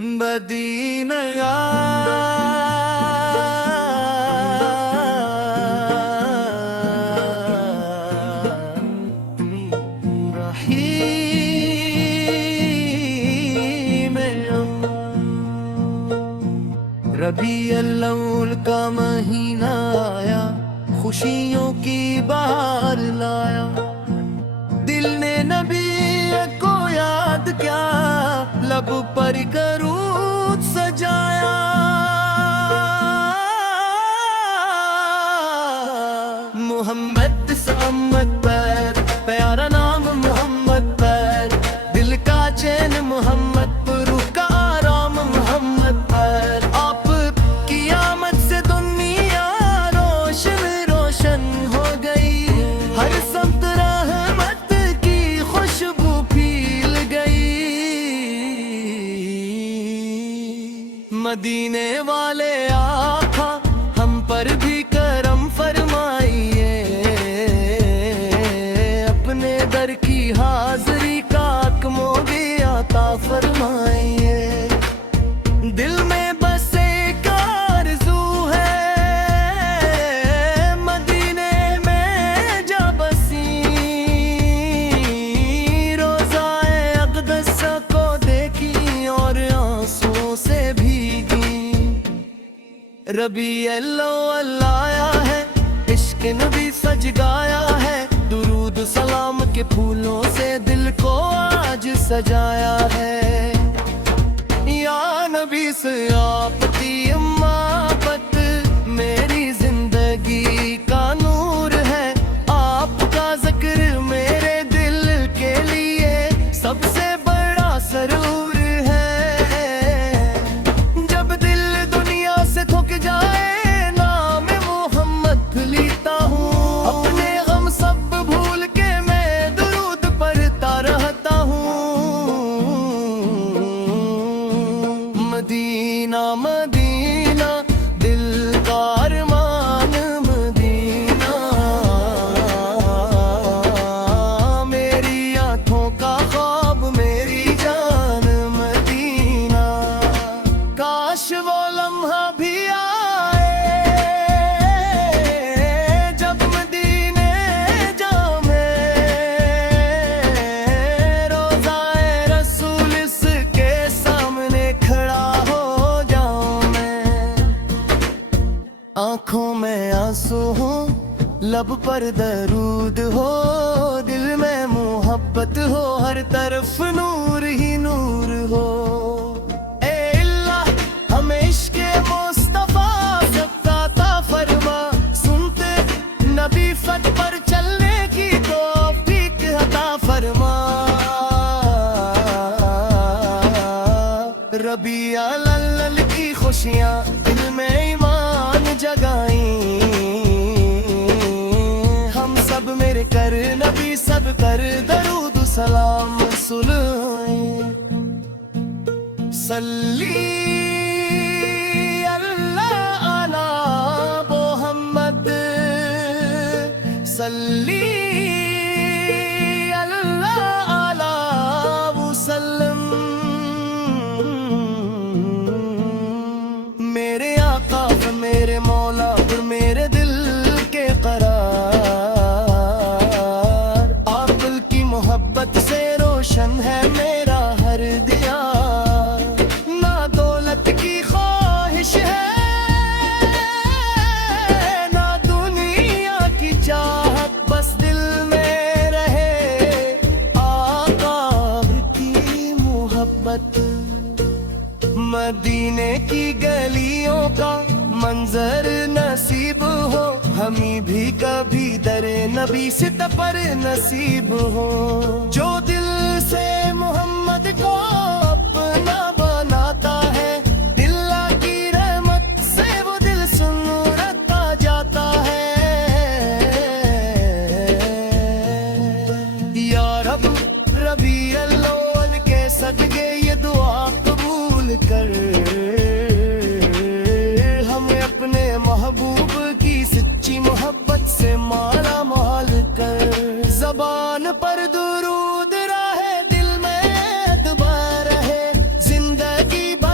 مدینہ رحیم ربیع الاول کا مہینہ آیا، خوشیوں کی بہار لایا، دل نے نبی کو یاد کیا، لب پر درود سجایا، محمد سمت پر پیارا نام محمد پر، دل کا چین محمد پر، روح کا آرام محمد پر، آپ کی آمد سے دنیا روشن روشن ہو گئی، ہر سمت رحمت کی خوشبو پھیل گئی، مدینے والے آقا ہم پر بھی کرم فرمائیے، اپنے در کی حاضری کا حکمو بھی عطا فرمائیے، دل میں بس ایک آرزو ہے، مدینے میں جا بسی، روضائے اقدس کو دیکھی اور آنسوں سے بھیگی، ربیع الاول آیا ہے، عشق نبی سج گایا ہے، درود سلام کے پھولوں سے دل کو آج سجایا ہے، یا نبی سے آپ کی محبت میری زندگی کا نور ہے، آپ کا ذکر میرے دل کے لیے سب سے بڑا سرور ہے، جب دل دنیا سے تھک جائے نام محمد لیتا ہوں، اپنے غم سب بھول کے میں درود پڑھتا رہتا ہوں، مدینہ مدینہ دل کا ارمان مدینہ، میری آنکھوں کا خواب میری جان مدینہ، کاش وہ لمحہ بھی آئے جب مدینے جامے، روضائے رسول اس کے سامنے کھڑا ہو جاؤں میں، آنکھوں میں آنسو ہوں، لب پر درود ہو، دل میں محبت ہو، ہر طرف نور ہی نور ہو، اے اللہ ہمیں عشق مصطفیٰ سب عطا فرما، سنتے نبی فت پر چلنے کی توفیق عطا فرما، ربیع الاول کی خوشیاں دل میں ایمان جگائیں، ہم سب میرے کر نبی سب پر درود سلام سنائیں، صلی اللہ علی محمد، صلی اللہ علی وسلم، میرے آقا میرے مولا پر میرے دل کے قرار، آپ کی محبت سے روشن ہے میرا ہر دیار، نہ دولت کی خواہش ہے نہ دنیا کی چاہت، بس دل میں رہے آقا کی محبت، مدینے کی گلیوں کا منظر نصیب ہو، ہمیں بھی کبھی در نبی سے پر نصیب ہو، جو دل سے محمد کو اپنا بناتا ہے، اللہ کی رحمت سے وہ دل سنتا جاتا ہے، یا رب ربیع الاول کے صدقے یہ دعا قبول کر، ہمیں اپنے محبوب کی سچی محبت سے مالا مال کر، زبان پر درود رہے، دل میں اعتبار رہے، زندگی بھر